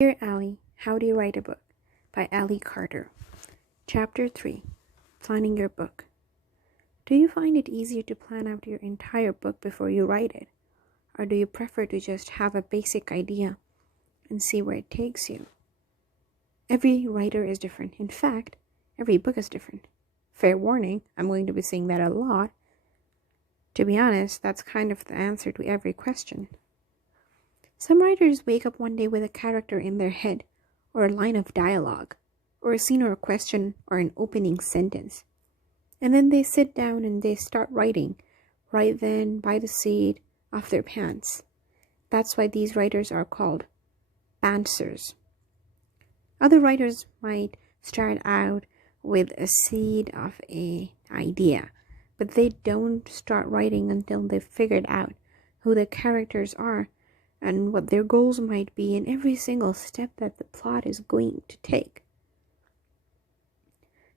Dear Allie, How Do You Write a Book? By Allie Carter. Chapter 3. Planning Your Book. Do you find it easier to plan out your entire book before you write it? Or do you prefer to just have a basic idea and see where it takes you? Every writer is different. In fact, every book is different. Fair warning, I'm going to be saying that a lot. To be honest, that's kind of the answer to every question. Some writers wake up one day with a character in their head, or a line of dialogue, or a scene or a question, or an opening sentence. And then they sit down and they start writing, right then by the seat of their pants. That's why these writers are called pantsers. Other writers might start out with a seed of an idea, but they don't start writing until they've figured out who the characters are and what their goals might be in every single step that the plot is going to take.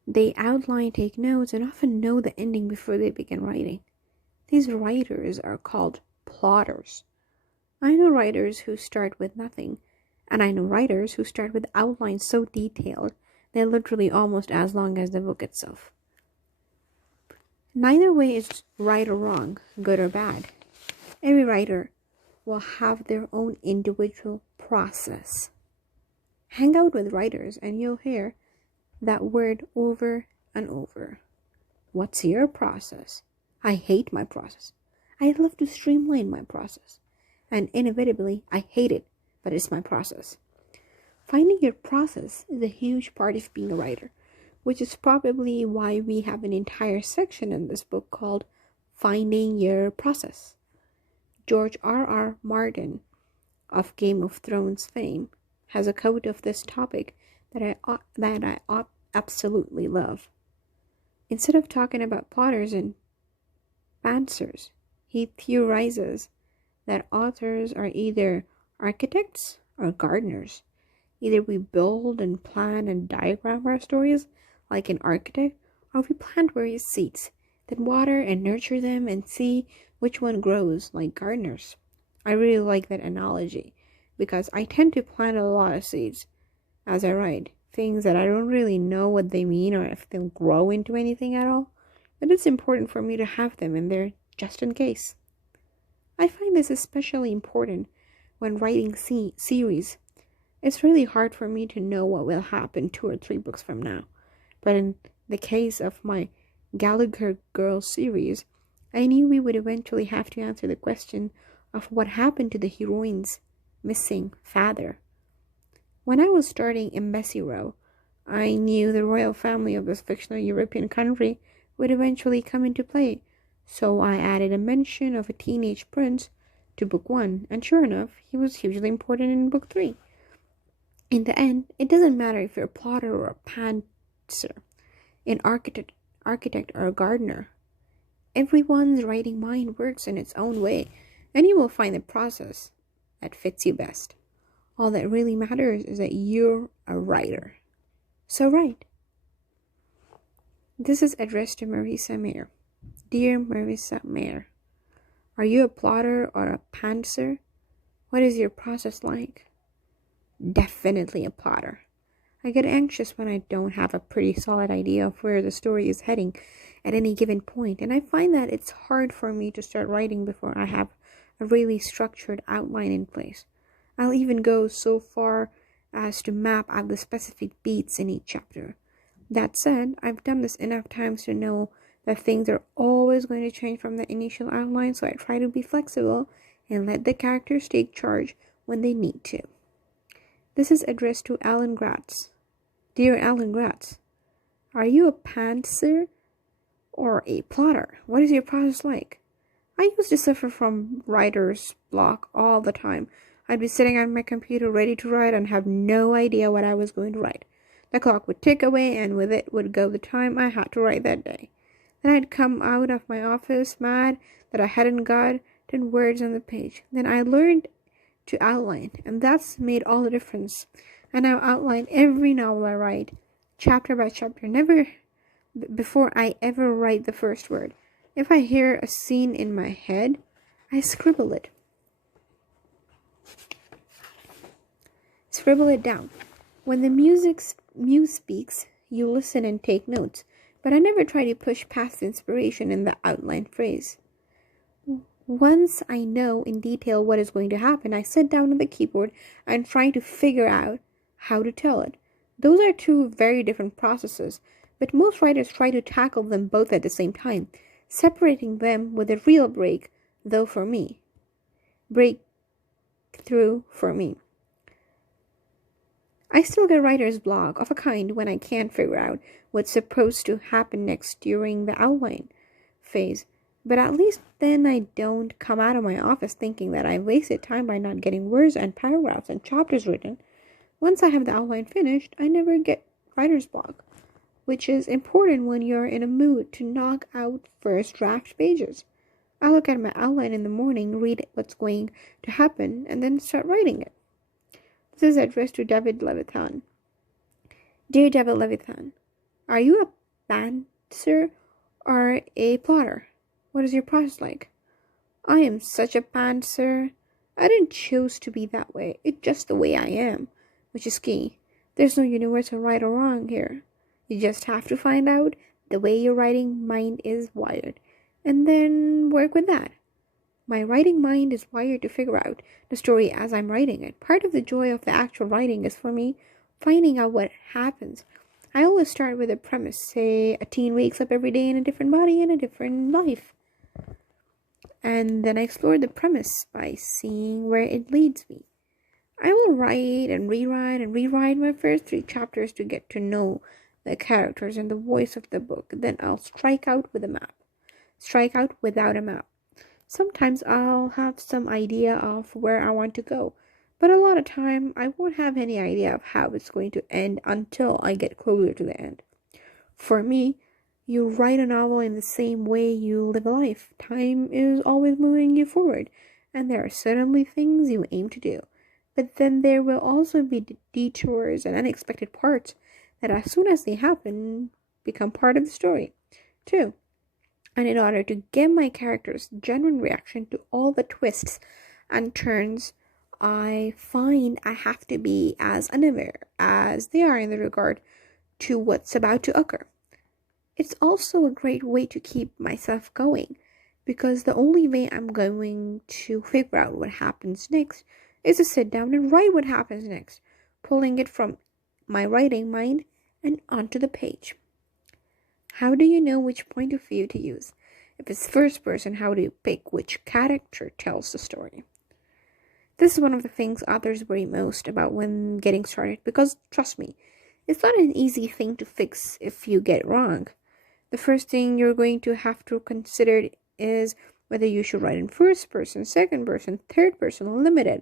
They outline, take notes, and often know the ending before they begin writing. These writers are called plotters. I know writers who start with nothing, and I know writers who start with outlines so detailed they're literally almost as long as the book itself. Neither way is right or wrong, good or bad. Every writer will have their own individual process. Hang out with writers and you'll hear that word over and over. What's your process? I hate my process. I'd love to streamline my process. And inevitably, I hate it, but it's my process. Finding your process is a huge part of being a writer, which is probably why we have an entire section in this book called Finding Your Process. George R.R. Martin of Game of Thrones fame has a quote of this topic that I absolutely love. Instead of talking about plotters and pantsers, he theorizes that authors are either architects or gardeners. Either we build and plan and diagram our stories like an architect, or we plant various seeds, then water and nurture them and see which one grows like gardeners. I really like that analogy because I tend to plant a lot of seeds as I write, things that I don't really know what they mean or if they'll grow into anything at all, but it's important for me to have them in there just in case. I find this especially important when writing series. It's really hard for me to know what will happen 2 or 3 books from now, but in the case of my Gallagher Girls series, I knew we would eventually have to answer the question of what happened to the heroine's missing father. When I was starting Embassy Row, I knew the royal family of this fictional European country would eventually come into play, so I added a mention of a teenage prince to book 1, and sure enough, he was hugely important in book 3. In the end, it doesn't matter if you're a plotter or a pantser, an architect or a gardener. Everyone's writing mind works in its own way, and you will find the process that fits you best. All that really matters is that you're a writer. So write. This is addressed to Marissa Mayer. Dear Marissa Mayer, are you a plotter or a pantser? What is your process like? Definitely a plotter. I get anxious when I don't have a pretty solid idea of where the story is heading at any given point, and I find that it's hard for me to start writing before I have a really structured outline in place. I'll even go so far as to map out the specific beats in each chapter. That said, I've done this enough times to know that things are always going to change from the initial outline, so I try to be flexible and let the characters take charge when they need to. This is addressed to Alan Gratz. Dear Alan Gratz, are you a pantser or a plotter? What is your process like? I used to suffer from writer's block all the time. I'd be sitting at my computer ready to write and have no idea what I was going to write. The clock would tick away and with it would go the time I had to write that day. Then I'd come out of my office mad that I hadn't got 10 words on the page. Then I learned to outline, and that's made all the difference. And I outline every novel I write, chapter by chapter, never before I ever write the first word. If I hear a scene in my head, I scribble it. Scribble it down. When the muse speaks, you listen and take notes, but I never try to push past the inspiration in the outline phrase. Once I know in detail what is going to happen, I sit down at the keyboard and try to figure out how to tell it. Those are two very different processes, but most writers try to tackle them both at the same time, separating them with a real breakthrough for me. I still get writer's block of a kind when I can't figure out what's supposed to happen next during the outline phase. But at least then I don't come out of my office thinking that I wasted time by not getting words and paragraphs and chapters written. Once I have the outline finished, I never get writer's block, which is important when you're in a mood to knock out first draft pages. I look at my outline in the morning, read what's going to happen, and then start writing it. This is addressed to David Levithan. Dear David Levithan, are you a pantser or a plotter? What is your process like? I am such a pantser. I didn't choose to be that way. It's just the way I am, which is key. There's no universal right or wrong here. You just have to find out the way your writing mind is wired, and then work with that. My writing mind is wired to figure out the story as I'm writing it. Part of the joy of the actual writing is for me finding out what happens. I always start with a premise, say a teen wakes up every day in a different body and a different life. And then I explore the premise by seeing where it leads me. I will write and rewrite my first 3 chapters to get to know the characters and the voice of the book. Then I'll strike out without a map. Sometimes I'll have some idea of where I want to go, but a lot of time I won't have any idea of how it's going to end until I get closer to the end. For me, you write a novel in the same way you live a life. Time is always moving you forward, and there are certainly things you aim to do. But then there will also be detours and unexpected parts that as soon as they happen, become part of the story, too. And in order to give my characters genuine reaction to all the twists and turns, I find I have to be as unaware as they are in regard to what's about to occur. It's also a great way to keep myself going, because the only way I'm going to figure out what happens next is to sit down and write what happens next, pulling it from my writing mind and onto the page. How do you know which point of view to use? If it's first person, how do you pick which character tells the story? This is one of the things authors worry most about when getting started, because, trust me, it's not an easy thing to fix if you get it wrong. The first thing you're going to have to consider is whether you should write in first person, second person, third person, limited,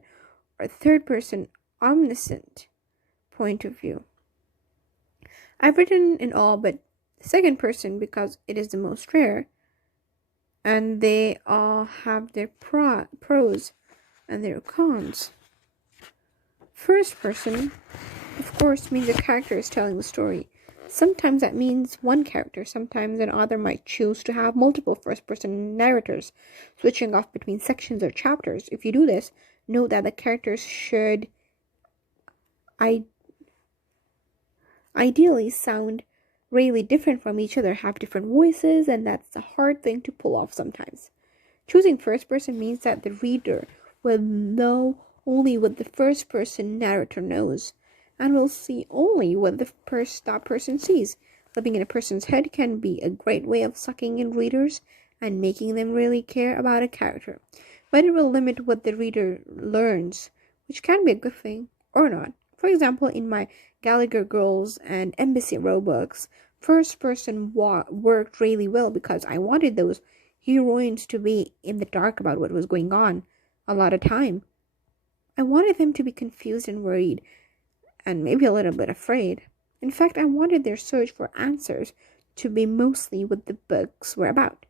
or third person, omniscient point of view. I've written in all but second person because it is the most rare, and they all have their pros and their cons. First person, of course, means a character is telling the story. Sometimes that means one character. Sometimes an author might choose to have multiple first-person narrators, switching off between sections or chapters. If you do this, note that the characters should ideally sound really different from each other, have different voices, and that's a hard thing to pull off sometimes. Choosing first person means that the reader will know only what the first person narrator knows, and will see only what that person sees. Living in a person's head can be a great way of sucking in readers and making them really care about a character, but it will limit what the reader learns, which can be a good thing or not. For example, in my Gallagher Girls and Embassy Row books, first person worked really well because I wanted those heroines to be in the dark about what was going on a lot of time. I wanted them to be confused and worried, and maybe a little bit afraid. In fact, I wanted their search for answers to be mostly what the books were about.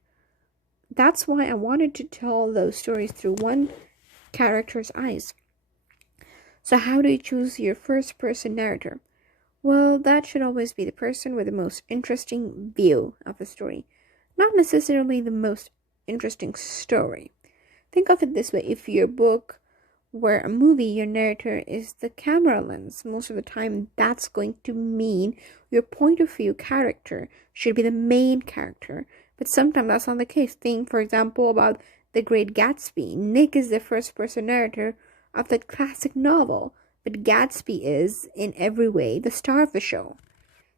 That's why I wanted to tell those stories through one character's eyes. So how do you choose your first person narrator? Well, that should always be the person with the most interesting view of the story, not necessarily the most interesting story. Think of it this way: if your book Where a movie, your narrator is the camera lens. Most of the time, that's going to mean your point of view character should be the main character. But sometimes that's not the case. Think, for example, about The Great Gatsby. Nick is the first person narrator of that classic novel, but Gatsby is, in every way, the star of the show.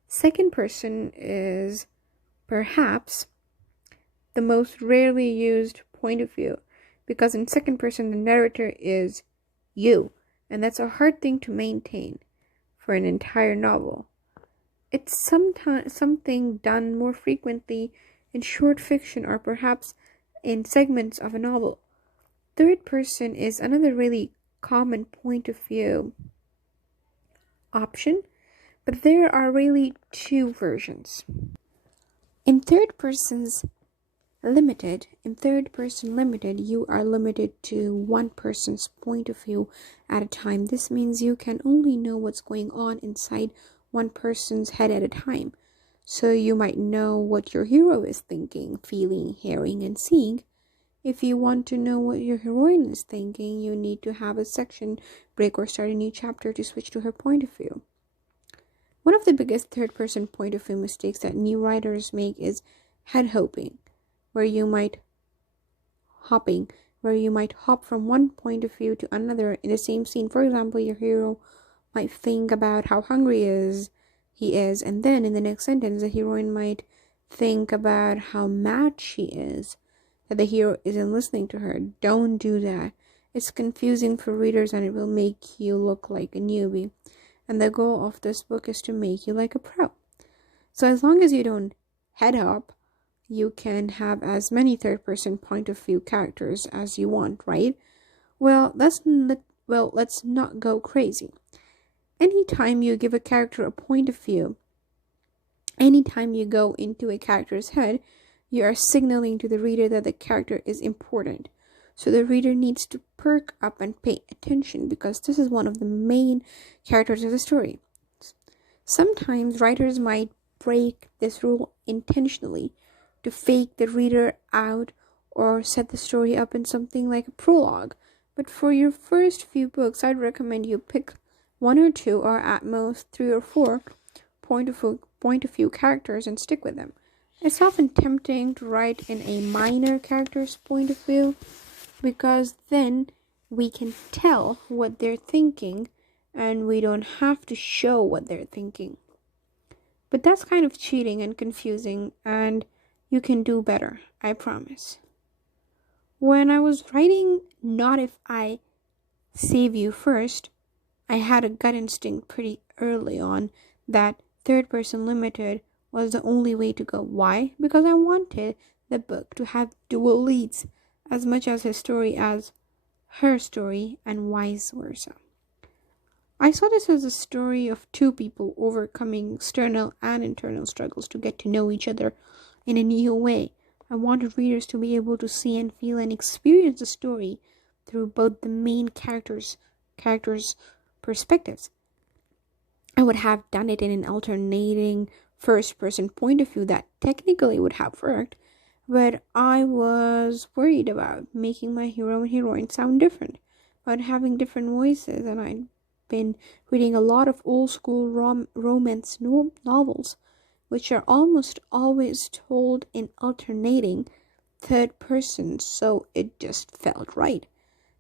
Second person is perhaps the most rarely used point of view, because in second person, the narrator is you, and that's a hard thing to maintain for an entire novel. It's sometimes something done more frequently in short fiction or perhaps in segments of a novel. Third person is another really common point of view option, but there are really two versions. In third person limited, you are limited to one person's point of view at a time. This means you can only know what's going on inside one person's head at a time. So you might know what your hero is thinking, feeling, hearing, and seeing. If you want to know what your heroine is thinking, you need to have a section break or start a new chapter to switch to her point of view. One of the biggest third-person point of view mistakes that new writers make is head hopping, where you might hop from one point of view to another in the same scene. For example, your hero might think about how hungry he is, and then in the next sentence, the heroine might think about how mad she is that the hero isn't listening to her. Don't do that. It's confusing for readers and it will make you look like a newbie. And the goal of this book is to make you like a pro. So as long as you don't head hop, you can have as many third-person point of view characters as you want, right? Well, let's not go crazy. Anytime you give a character a point of view, anytime you go into a character's head, you are signaling to the reader that the character is important. So the reader needs to perk up and pay attention, because this is one of the main characters of the story. Sometimes writers might break this rule intentionally to fake the reader out or set the story up in something like a prologue. But for your first few books, I'd recommend you pick one or two, or at most 3 or 4 point of view characters and stick with them. It's often tempting to write in a minor character's point of view, because then we can tell what they're thinking and we don't have to show what they're thinking. But that's kind of cheating and confusing, and you can do better, I promise. When I was writing Not If I Save You First, I had a gut instinct pretty early on that third person limited was the only way to go. Why? Because I wanted the book to have dual leads, as much as his story as her story, and vice versa. I saw this as a story of two people overcoming external and internal struggles to get to know each other in a new way. I wanted readers to be able to see and feel and experience the story through both the main characters' perspectives. I would have done it in an alternating first-person point of view that technically would have worked, but I was worried about making my hero and heroine sound different, about having different voices, and I'd been reading a lot of old-school romance novels, which are almost always told in alternating third person, so it just felt right.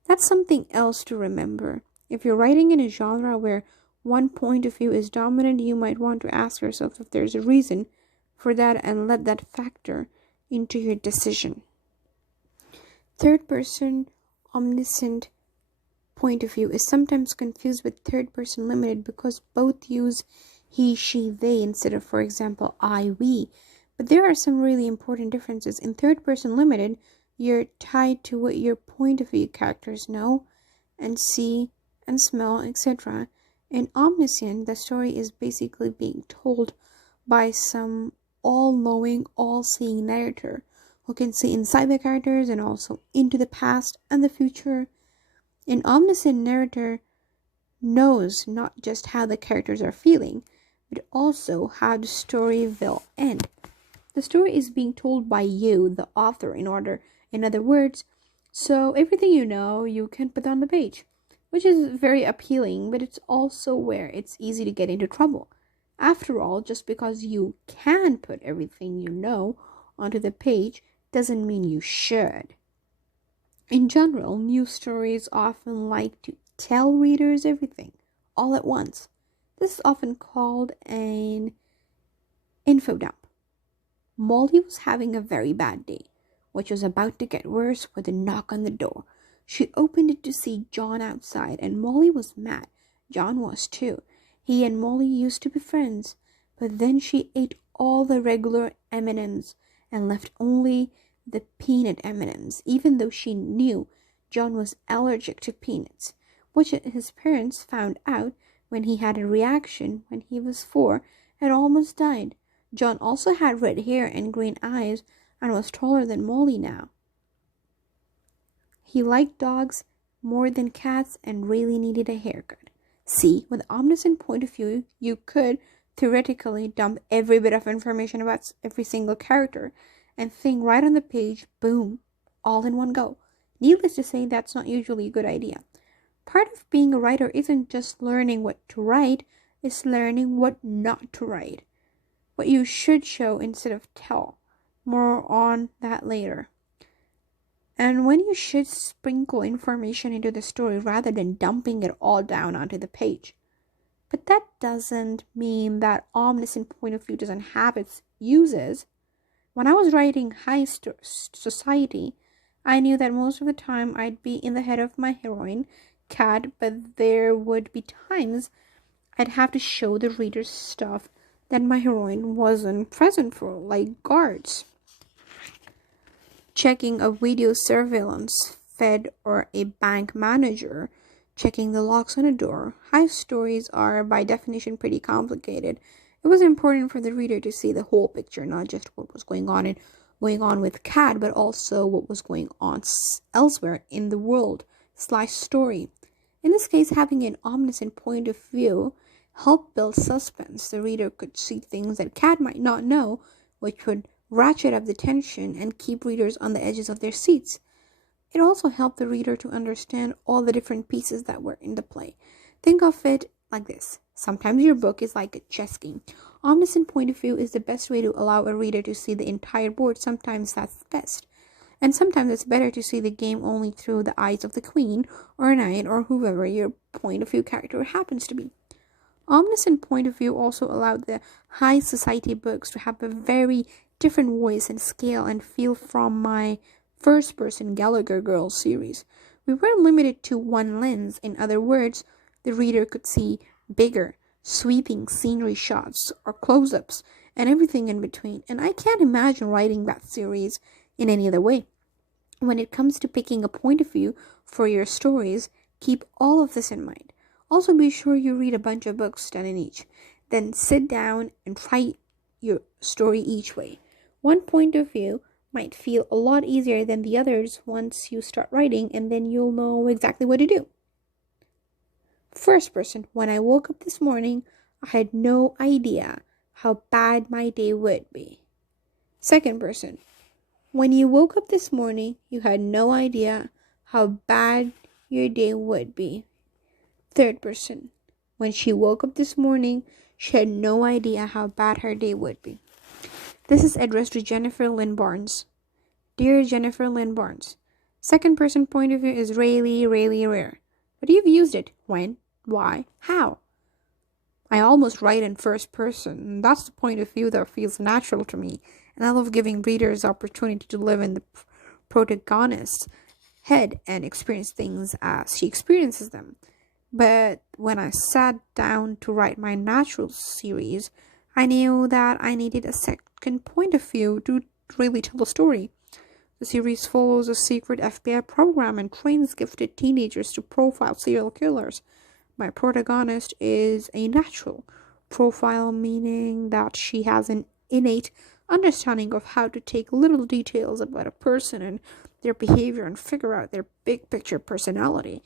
That's something else to remember. If you're writing in a genre where one point of view is dominant, you might want to ask yourself if there's a reason for that and let that factor into your decision. Third person omniscient point of view is sometimes confused with third person limited, because both use he, she, they instead of, for example, I, we. But there are some really important differences. In third person limited, you're tied to what your point of view characters know and see and smell, etc. In omniscient, the story is basically being told by some all-knowing, all-seeing narrator who can see inside the characters and also into the past and the future. An omniscient narrator knows not just how the characters are feeling, but also how the story will end. The story is being told by you, the author, in other words, so everything you know, you can put on the page. which is very appealing, but it's also where it's easy to get into trouble. After all, just because you can put everything you know onto the page doesn't mean you should. In general, news stories often like to tell readers everything all at once. This is often called an info dump. Molly was having a very bad day, which was about to get worse with a knock on the door. She opened it to see John outside, and Molly was mad. John was too. He and Molly used to be friends, but then she ate all the regular M&Ms and left only the peanut M&Ms, even though she knew John was allergic to peanuts, which his parents found out when he had a reaction when he was 4 and almost died. John also had red hair and green eyes and was taller than Molly now. He liked dogs more than cats and really needed a haircut. See, with omniscient point of view, you could theoretically dump every bit of information about every single character and thing right on the page, boom, all in one go. Needless to say, that's not usually a good idea. Part of being a writer isn't just learning what to write, it's learning what not to write. What you should show instead of tell. More on that later. And when you should sprinkle information into the story rather than dumping it all down onto the page. But that doesn't mean that omniscient point of view doesn't have its uses. When I was writing High Society, I knew that most of the time I'd be in the head of my heroine, Kat, but there would be times I'd have to show the reader stuff that my heroine wasn't present for, like guards, checking a video surveillance fed or a bank manager, checking the locks on a door. High stories are by definition pretty complicated. It was important for the reader to see the whole picture, not just what was going on with Kat, but also what was going on elsewhere in the world / story. In this case, having an omniscient point of view helped build suspense. The reader could see things that Kat might not know, which would ratchet up the tension and keep readers on the edges of their seats. It also helped the reader to understand all the different pieces that were in the play. Think of it like this. Sometimes your book is like a chess game. Omniscient point of view is the best way to allow a reader to see the entire board. Sometimes that's best. And sometimes it's better to see the game only through the eyes of the queen or knight or whoever your point of view character happens to be. Omniscient point of view also allowed the high society books to have a very different voice and scale and feel from my first-person Gallagher Girls series. We weren't limited to one lens. In other words, the reader could see bigger, sweeping scenery shots or close-ups and everything in between. And I can't imagine writing that series in any other way. When it comes to picking a point of view for your stories, keep all of this in mind. Also, be sure you read a bunch of books done in each. Then sit down and write your story each way. One point of view might feel a lot easier than the others once you start writing, and then you'll know exactly what to do. First person, when I woke up this morning, I had no idea how bad my day would be. Second person, when you woke up this morning, you had no idea how bad your day would be. Third person, when she woke up this morning, she had no idea how bad her day would be. This is addressed to Jennifer Lynn Barnes. Dear Jennifer Lynn Barnes, second person point of view is really, really rare. But you've used it. When? Why? How? I almost write in first person. That's the point of view that feels natural to me. And I love giving readers the opportunity to live in the protagonist's head and experience things as she experiences them. But when I sat down to write my natural series, I knew that I needed a second point of view to really tell the story. The series follows a secret FBI program and trains gifted teenagers to profile serial killers. My protagonist is a natural profile, meaning that she has an innate understanding of how to take little details about a person and their behavior and figure out their big picture personality,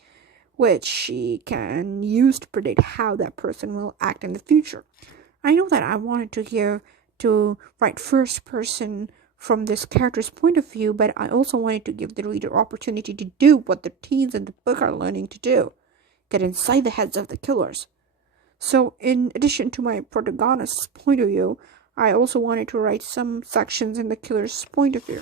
which she can use to predict how that person will act in the future. I know that I wanted to write first person from this character's point of view, but I also wanted to give the reader opportunity to do what the teens in the book are learning to do. get inside the heads of the killers. So, in addition to my protagonist's point of view, I also wanted to write some sections in the killer's point of view.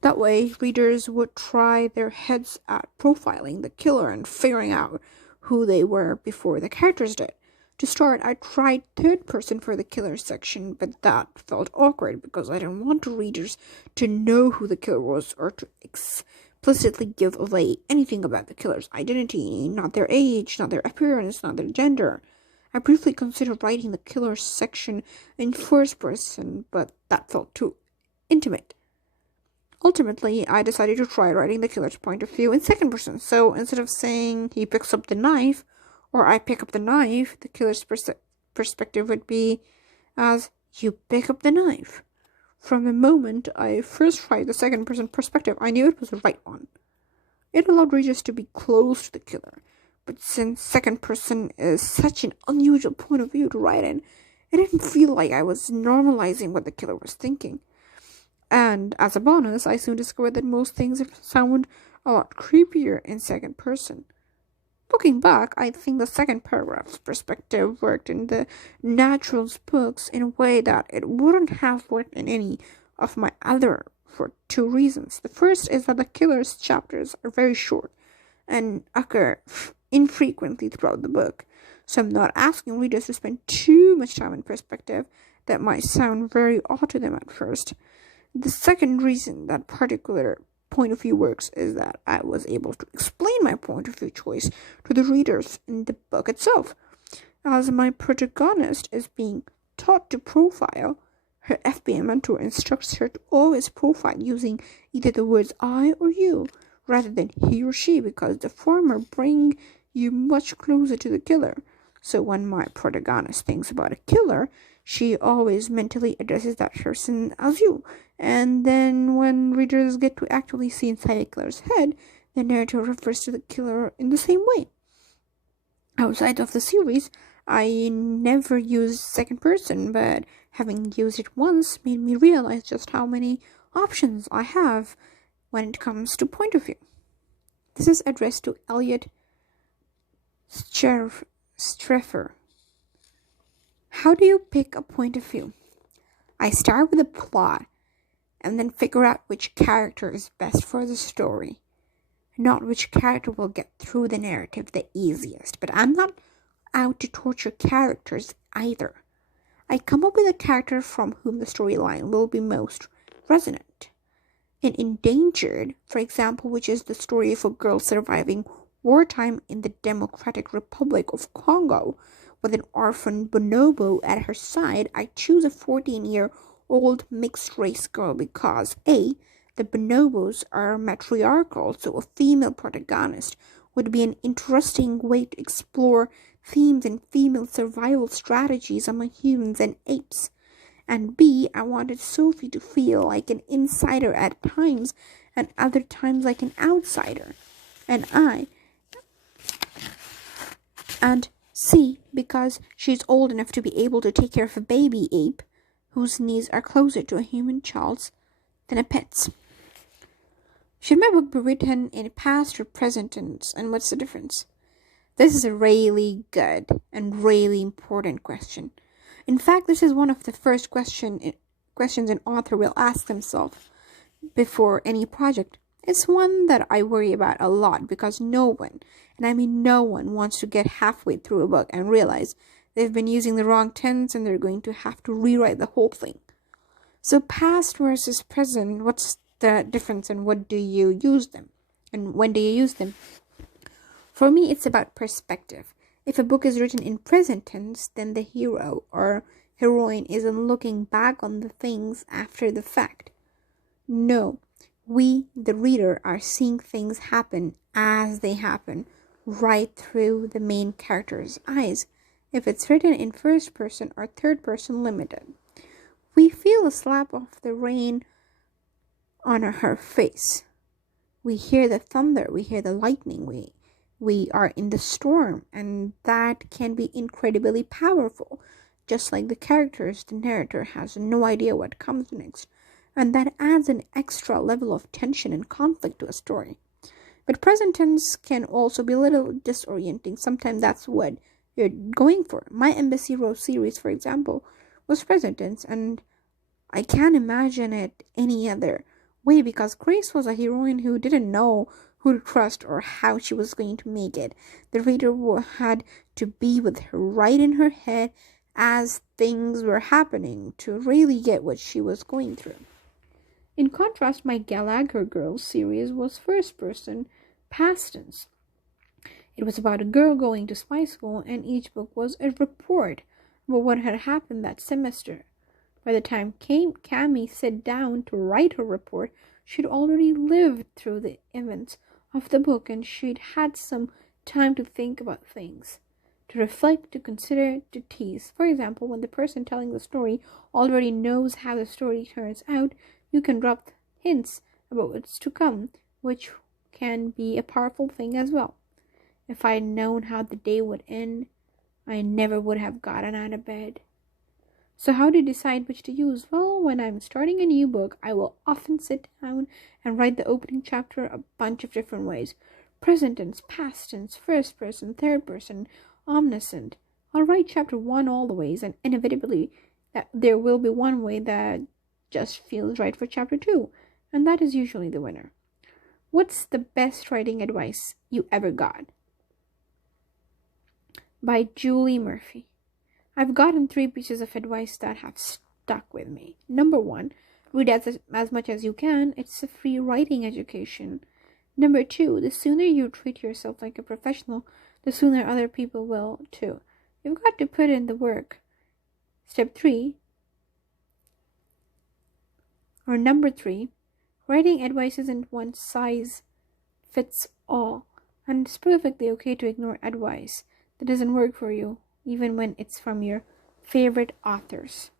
That way, readers would try their heads at profiling the killer and figuring out who they were before the characters did. To start, I tried third person for the killer section, but that felt awkward because I didn't want the readers to know who the killer was or to explicitly give away anything about the killer's identity, not their age, not their appearance, not their gender. I briefly considered writing the killer section in first person, but that felt too intimate. Ultimately, I decided to try writing the killer's point of view in second person. So instead of saying he picks up the knife or I pick up the knife, the killer's perspective would be as you pick up the knife. From the moment I first tried the second person perspective, I knew it was the right one. It allowed readers to be close to the killer. But since second person is such an unusual point of view to write in, it didn't feel like I was normalizing what the killer was thinking. And as a bonus, I soon discovered that most things sound a lot creepier in second person. Looking back, I think the second paragraph's perspective worked in the Naturals books in a way that it wouldn't have worked in any of my other for two reasons. The first is that the killer's chapters are very short and occur infrequently throughout the book. So I'm not asking readers to spend too much time in perspective that might sound very odd to them at first. The second reason that particular point of view works is that I was able to explain my point of view choice to the readers in the book itself. As my protagonist is being taught to profile, her FBI mentor instructs her to always profile using either the words I or you rather than he or she, because the former bring you much closer to the killer. So when my protagonist thinks about a killer, she always mentally addresses that person as you. And then when readers get to actually see inside a killer's head, the narrator refers to the killer in the same way. Outside of the series, I never used second person, but having used it once made me realize just how many options I have when it comes to point of view. This is addressed to Elliot Streffer. How do you pick a point of view? I start with a plot and then figure out which character is best for the story, not which character will get through the narrative the easiest. But I'm not out to torture characters either. I come up with a character from whom the storyline will be most resonant. In Endangered, for example, which is the story of a girl surviving wartime in the Democratic Republic of Congo with an orphan bonobo at her side, I choose a 14-year-old mixed-race girl because A, the bonobos are matriarchal, so a female protagonist would be an interesting way to explore themes in female survival strategies among humans and apes. And B, I wanted Sophie to feel like an insider at times and other times like an outsider. And C, because she's old enough to be able to take care of a baby ape whose needs are closer to a human child's than a pet's. Should my book be written in past or present tense, and what's the difference? This is a really good and really important question. In fact, this is one of the first questions an author will ask themselves before any project. It's one that I worry about a lot because no one, and I mean no one, wants to get halfway through a book and realize they've been using the wrong tense and they're going to have to rewrite the whole thing. So past versus present, what's the difference and what do you use them? And when do you use them? For me, it's about perspective. If a book is written in present tense, then the hero or heroine isn't looking back on the things after the fact. No, we, the reader, are seeing things happen as they happen, right through the main character's eyes. If it's written in first person or third person limited, we feel the slap of the rain on her face. We hear the thunder, we hear the lightning, we are in the storm, and that can be incredibly powerful. Just like the characters, the narrator has no idea what comes next, and that adds an extra level of tension and conflict to a story. But present tense can also be a little disorienting. Sometimes that's what you're going for. My Embassy Rose series, for example, was present tense, and I can't imagine it any other way because Grace was a heroine who didn't know who to trust or how she was going to make it. The reader had to be with her right in her head as things were happening to really get what she was going through. In contrast, my Gallagher Girls series was first person, past tense. It was about a girl going to spy school, and each book was a report about what had happened that semester. By the time Cami sat down to write her report, she'd already lived through the events of the book, and she'd had some time to think about things, to reflect, to consider, to tease. For example, when the person telling the story already knows how the story turns out, you can drop hints about what's to come, which can be a powerful thing as well. If I'd known how the day would end, I never would have gotten out of bed. So how do you decide which to use? Well, when I'm starting a new book, I will often sit down and write the opening chapter a bunch of different ways. Present tense, past tense, first person, third person, omniscient. I'll write chapter 1 all the ways, and inevitably there will be one way that just feels right for chapter 2, and that is usually the winner. What's the best writing advice you ever got? By Julie Murphy. I've gotten 3 pieces of advice that have stuck with me. Number 1, read as much as you can. It's a free writing education. Number 2, the sooner you treat yourself like a professional, the sooner other people will too. You've got to put in the work. Number 3, writing advice isn't one size fits all, and it's perfectly okay to ignore advice that doesn't work for you, even when it's from your favorite authors.